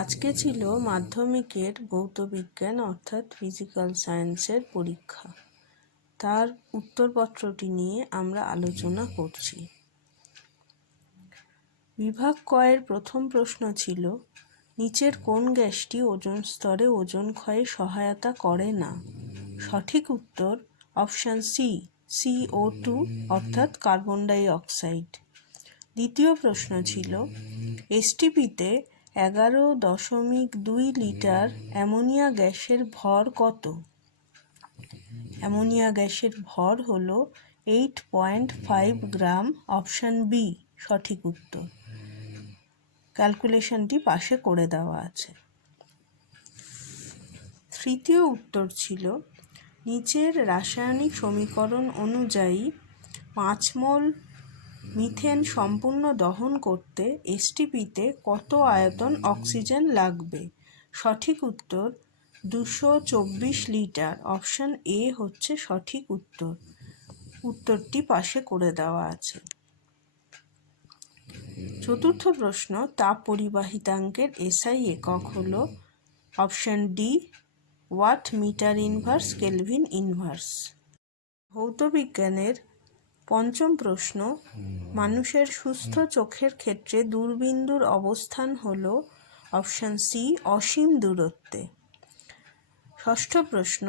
আজকে ছিল মাধ্যমিকের ভৌতবিজ্ঞান অর্থাৎ ফিজিক্যাল সায়েন্সের পরীক্ষা। তার উত্তরপত্রটি নিয়ে আমরা আলোচনা করছি। বিভাগ কয়ের প্রথম প্রশ্ন ছিল, নিচের কোন গ্যাসটি ওজোন স্তরে ওজোন ক্ষয়ে সহায়তা করে না? সঠিক উত্তর অপশান সি, CO2 অর্থাৎ কার্বন ডাই অক্সাইড। দ্বিতীয় প্রশ্ন ছিল, এসটিপিতে 11.2 লিটার অ্যামোনিয়া গ্যাসের ভর কত? অ্যামোনিয়া গ্যাসের ভর হল 8.5 গ্রাম। অপশান বি সঠিক উত্তর। ক্যালকুলেশনটি পাশে করে দেওয়া আছে। তৃতীয় উত্তর ছিল, নিচের রাসায়নিক সমীকরণ অনুযায়ী 5 মোল মিথেন সম্পূর্ণ দহন করতে এসটিপিতে কত আয়তন অক্সিজেন লাগবে? সঠিক উত্তর 224 লিটার। অপশান এ হচ্ছে সঠিক উত্তর। উত্তরটি পাশে করে দেওয়া আছে। চতুর্থ প্রশ্ন, তাপ পরিবাহিতাঙ্কের এসআই একক হল option D, watt metre inverse kelvin inverse. ভৌতবিজ্ঞানের পঞ্চম প্রশ্ন, মানুষের সুস্থ চোখের ক্ষেত্রে দূরবিন্দুর অবস্থান হল অপশান সি, অসীম দূরত্বে। ষষ্ঠ প্রশ্ন,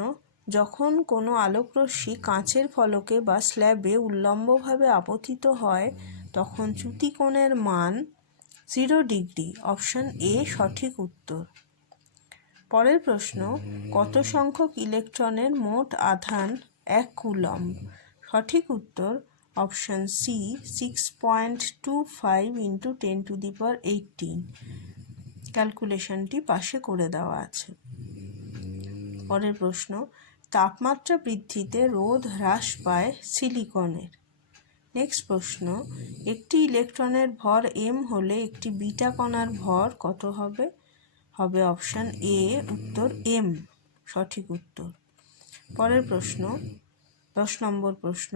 যখন কোনো আলোকরশ্মি কাঁচের ফলকে বা স্ল্যাবে উল্লম্বভাবে আপতিত হয় তখন চ্যুতিকোণের মান 0 ডিগ্রি। অপশান এ সঠিক উত্তর। পরের প্রশ্ন, কত সংখ্যক ইলেকট্রনের মোট আধান 1 কুলম্ব? সঠিক উত্তর অপশান সি, 6.25 × 10⁻18। ক্যালকুলেশনটি পাশে করে দেওয়া আছে। পরের প্রশ্ন, তাপমাত্রা বৃদ্ধিতে রোধ হ্রাস পায় সিলিকনের। নেক্সট প্রশ্ন, একটি ইলেকট্রনের ভর m হলে একটি বিটা কণার ভর কত হবে? হবে অপশান এ উত্তর m সঠিক উত্তর। পরের প্রশ্ন 10 নম্বর প্রশ্ন,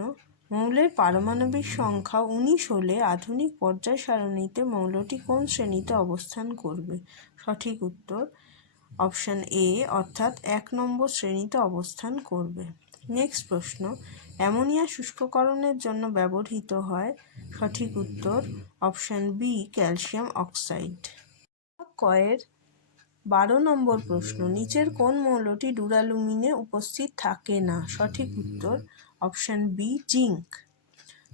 মৌলের পারমাণবিক সংখ্যা 19 হলে আধুনিক পর্যায় সারণীতে মৌলটি কোন শ্রেণীতে অবস্থান করবে? সঠিক উত্তর অপশান এ অর্থাৎ 1 নম্বর শ্রেণীতে অবস্থান করবে। নেক্সট প্রশ্ন, অ্যামোনিয়া শুষ্ককরণের জন্য ব্যবহৃত হয়? সঠিক উত্তর অপশান বি, ক্যালসিয়াম অক্সাইড। কয়ের 12 নম্বর প্রশ্ন, নিচের কোন মৌলটি ডুরালুমিনে উপস্থিত থাকে না? সঠিক উত্তর অপশান বি, জিঙ্ক।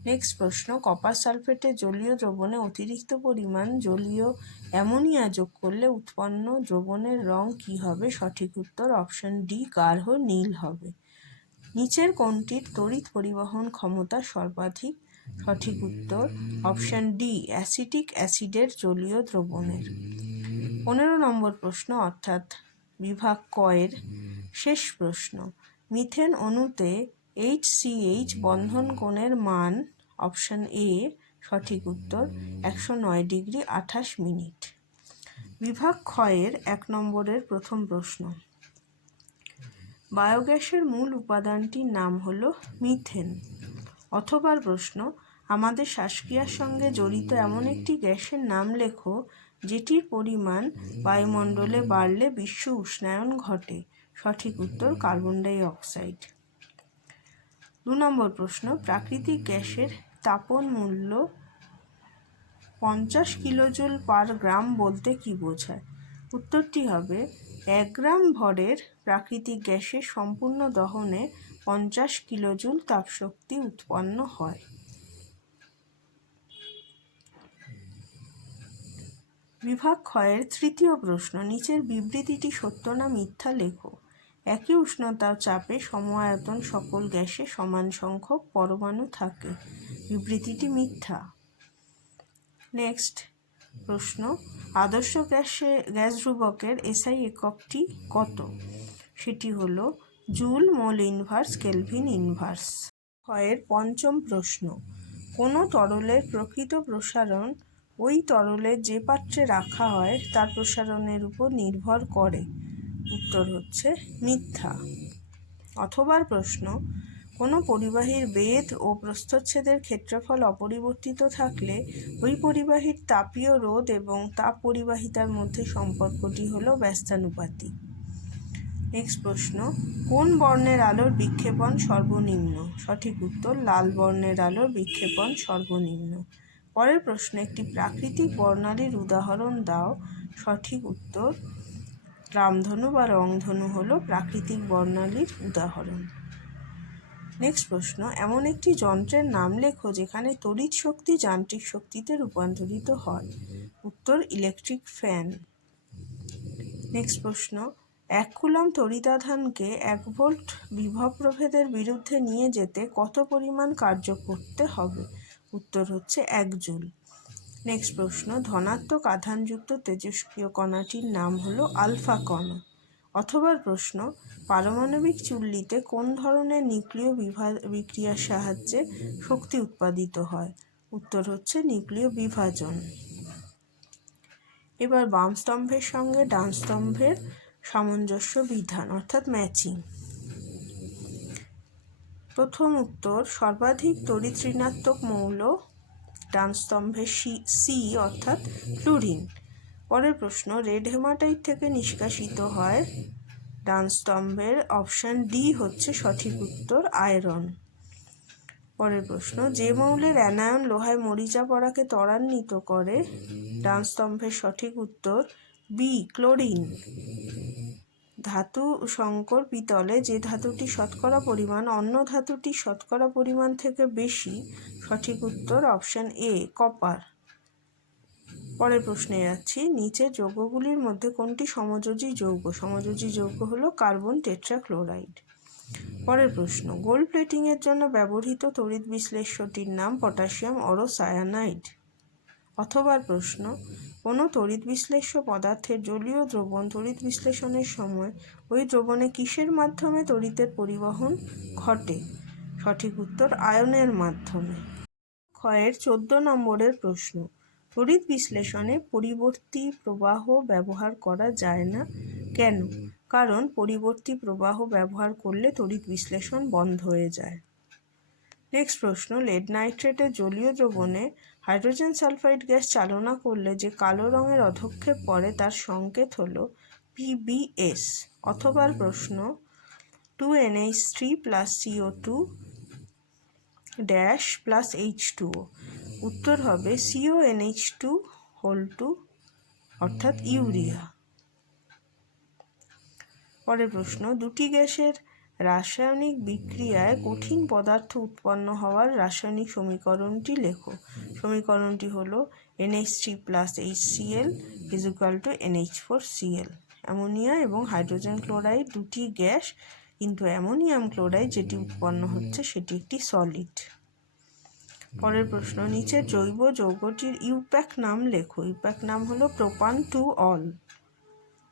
নেক্সট প্রশ্ন, কপার সালফেটের জলীয় দ্রবণে অতিরিক্ত পরিমাণ জলীয় অ্যামোনিয়া যোগ করলে উৎপন্ন দ্রবণের রং কী হবে? সঠিক উত্তর অপশান ডি, গাঢ় নীল হবে। নিচের কোনটির তড়িৎ পরিবহন ক্ষমতা সর্বাধিক? সঠিক উত্তর অপশান ডি, অ্যাসিটিক অ্যাসিডের জলীয় দ্রবণের। 15 নম্বর প্রশ্ন অর্থাৎ বিভাগ কয়ের শেষ প্রশ্ন, মিথেন অণুতে HCH বন্ধন কোণের মান? অপশান এ সঠিক উত্তর 109 ডিগ্রি 28 মিনিট। বিভাগ ক্ষয়ের 1 নম্বরের প্রথম প্রশ্ন, বায়োগ্যাসের মূল উপাদানটির নাম হলো মিথেন। অথবার প্রশ্ন, আমাদের শ্বাসক্রিয়ার সঙ্গে জড়িত এমন একটি গ্যাসের নাম লেখো যেটির পরিমাণ বায়ুমণ্ডলে বাড়লে বিশ্ব উষ্ণায়ন ঘটে। সঠিক উত্তর কার্বন ডাই অক্সাইড। 2 নম্বর প্রশ্ন, প্রাকৃতিক গ্যাসের তাপন মূল্য 50 কিলোজুল পার গ্রাম বলতে কি বোঝায়? উত্তরটি হবে 1 গ্রাম ভরের প্রাকৃতিক গ্যাসের সম্পূর্ণ দহনে 50 কিলোজুল তাপশক্তি উৎপন্ন হয়। বিভাগ ক্ষয়ের তৃতীয় প্রশ্ন, নিচের বিবৃতিটি সত্য না মিথ্যা লেখো। একই উষ্ণতা ও চাপে সম-আয়তন সকল গ্যাসে সমান সংখ্যক পরমাণু থাকে। বিবৃতিটি মিথ্যা। নেক্সট প্রশ্ন, আদর্শ গ্যাস ধ্রুবকের এসআই এককটি কত? সেটি হলো joule, mole inverse, kelvin inverse. ক্ষয়ের পঞ্চম প্রশ্ন, কোনো তরলের প্রকৃত প্রসারণ ওই তরলের যে পাত্রে রাখা হয় তার প্রসারণের উপর নির্ভর করে। উত্তর হচ্ছে মিথ্যা। অথবা প্রশ্ন, কোনো পরিবাহীর বেধ ও প্রস্থচ্ছেদের ক্ষেত্রফল অপরিবর্তিত থাকলে ওই পরিবাহীর তাপীয় রোধ এবং তাপ পরিবাহিতার মধ্যে সম্পর্কটি হলো ব্যস্তানুপাতিক। নেক্সট প্রশ্ন, কোন বর্ণের আলোর বিক্ষেপণ সর্বনিম্ন? সঠিক উত্তর, লাল বর্ণের আলোর বিক্ষেপণ সর্বনিম্ন। পরের প্রশ্ন, একটি প্রাকৃতিক বর্ণালীর উদাহরণ দাও। সঠিক উত্তর, রামধনু বা রংধনু হলো প্রাকৃতিক বর্ণালীর উদাহরণ। নেক্সট প্রশ্ন, এমন একটি যন্ত্রের নাম লেখো যেখানে তড়িৎ শক্তি যান্ত্রিক শক্তিতে রূপান্তরিত হয়। উত্তর, ইলেকট্রিক ফ্যান। নেক্সট প্রশ্ন, 1 কুলম্ব তড়িতাধানকে 1 ভোল্ট বিভব প্রভেদের বিরুদ্ধে নিয়ে যেতে কত পরিমাণ কার্য করতে হবে? উত্তর হচ্ছে 1 জুল। নেক্সট প্রশ্ন, ধনাত্মক আধানযুক্ত তেজস্ক্রিয় কণাটির নাম হলো আলফা কণা। অথবা প্রশ্ন, পারমাণবিক চুল্লিতে কোন ধরনের নিউক্লিয় বিক্রিয়ার সাহায্যে শক্তি উৎপাদিত হয়? উত্তর হচ্ছে নিউক্লিয় বিভাজন। এবার বাম স্তম্ভের সঙ্গে ডান স্তম্ভের সামঞ্জস্য বিধান অর্থাৎ ম্যাচিং। প্রথম উত্তর, সর্বাধিক তড়িৎ ঋণাত্মক মৌল ডান স্তম্ভের সি অর্থাৎ ফ্লুরিন। পরের প্রশ্ন, রেড হেমাটাইট থেকে নিষ্কাশিত হয় ডান স্তম্ভের অপশান ডি হচ্ছে সঠিক উত্তর, আয়রন। পরের প্রশ্ন, যে মৌলের অ্যানায়ন লোহায় মরিচা পড়াকে ত্বরান্বিত করে? ডান স্তম্ভের সঠিক উত্তর বি, ক্লোরিন। ধাতু সংকর পিতলে যে ধাতুটি শতকরা পরিমাণ অন্য ধাতুটি শতকরা পরিমাণ থেকে বেশি? সঠিক উত্তর অপশান এ, কপার। পরের প্রশ্নে যাচ্ছি, নিচের যৌগগুলির মধ্যে কোনটি সমযোজী যৌগ? সমযোজী যৌগ হলো কার্বন টেট্রাক্লোরাইড। পরের প্রশ্ন, গোল্ড প্লেটিংয়ের জন্য ব্যবহৃত তড়িৎ বিশ্লেষ্যটির নাম পটাশিয়াম অরোসায়ানাইড। অথবা প্রশ্ন, কোনো তড়িৎ বিশ্লেষ্য পদার্থের জলীয় দ্রবণ তড়িৎ বিশ্লেষণের সময় ওই দ্রবণে কিসের মাধ্যমে তড়িতের পরিবহন ঘটে? সঠিক উত্তর আয়নের মাধ্যমে। ক্ষয়ের 14 নম্বরের প্রশ্ন, তড়িৎ বিশ্লেষণে পরিবর্তী প্রবাহ ব্যবহার করা যায় না কেন? কারণ পরিবর্তী প্রবাহ ব্যবহার করলে তড়িৎ বিশ্লেষণ বন্ধ হয়ে যায়। নেক্সট প্রশ্ন, লেড নাইট্রেটের জলীয় দ্রবণে হাইড্রোজেন সালফাইড গ্যাস চালনা করলে যে কালো রঙের অধক্ষেপ পড়ে তার সংকেত হলো PbS। অথবা প্রশ্ন, 2NH3 + CO2 + H2O। উত্তর হবে CONH2 অর্থাৎ ইউরিয়া। পরের প্রশ্ন, দুটি গ্যাসের রাসায়নিক বিক্রিয়ায় কঠিন পদার্থ উৎপন্ন হওয়ার রাসায়নিক সমীকরণটি লেখো। সমীকরণটি হলো NH3 + HCl = NH4Cl। অ্যামোনিয়া এবং হাইড্রোজেন ক্লোরাইড দুটি গ্যাস, কিন্তু অ্যামোনিয়াম ক্লোরাইড যেটি উৎপন্ন হচ্ছে সেটি একটি সলিড। পরের প্রশ্ন, নিচের জৈব যৌগটির ইউপ্যাক নাম লেখো। ইউপ্যাক নাম হলো প্রোপান 2 অল।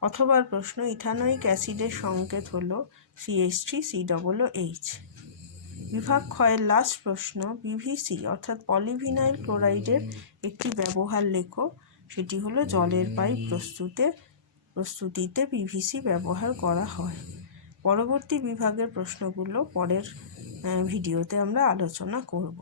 অথবা প্রশ্ন, ইথানোয়িক অ্যাসিডের সংকেত হলো CH3COOH। বিভাগ ক্ষয়ের লাস্ট প্রশ্ন, PVC অর্থাৎ পলিভিনাইল ক্লোরাইডের একটি ব্যবহার লেখো। সেটি হলো জলের পাইপ প্রস্তুতিতে PVC ব্যবহার করা হয়। পরবর্তী বিভাগের প্রশ্নগুলো পরের ভিডিওতে আমরা আলোচনা করব।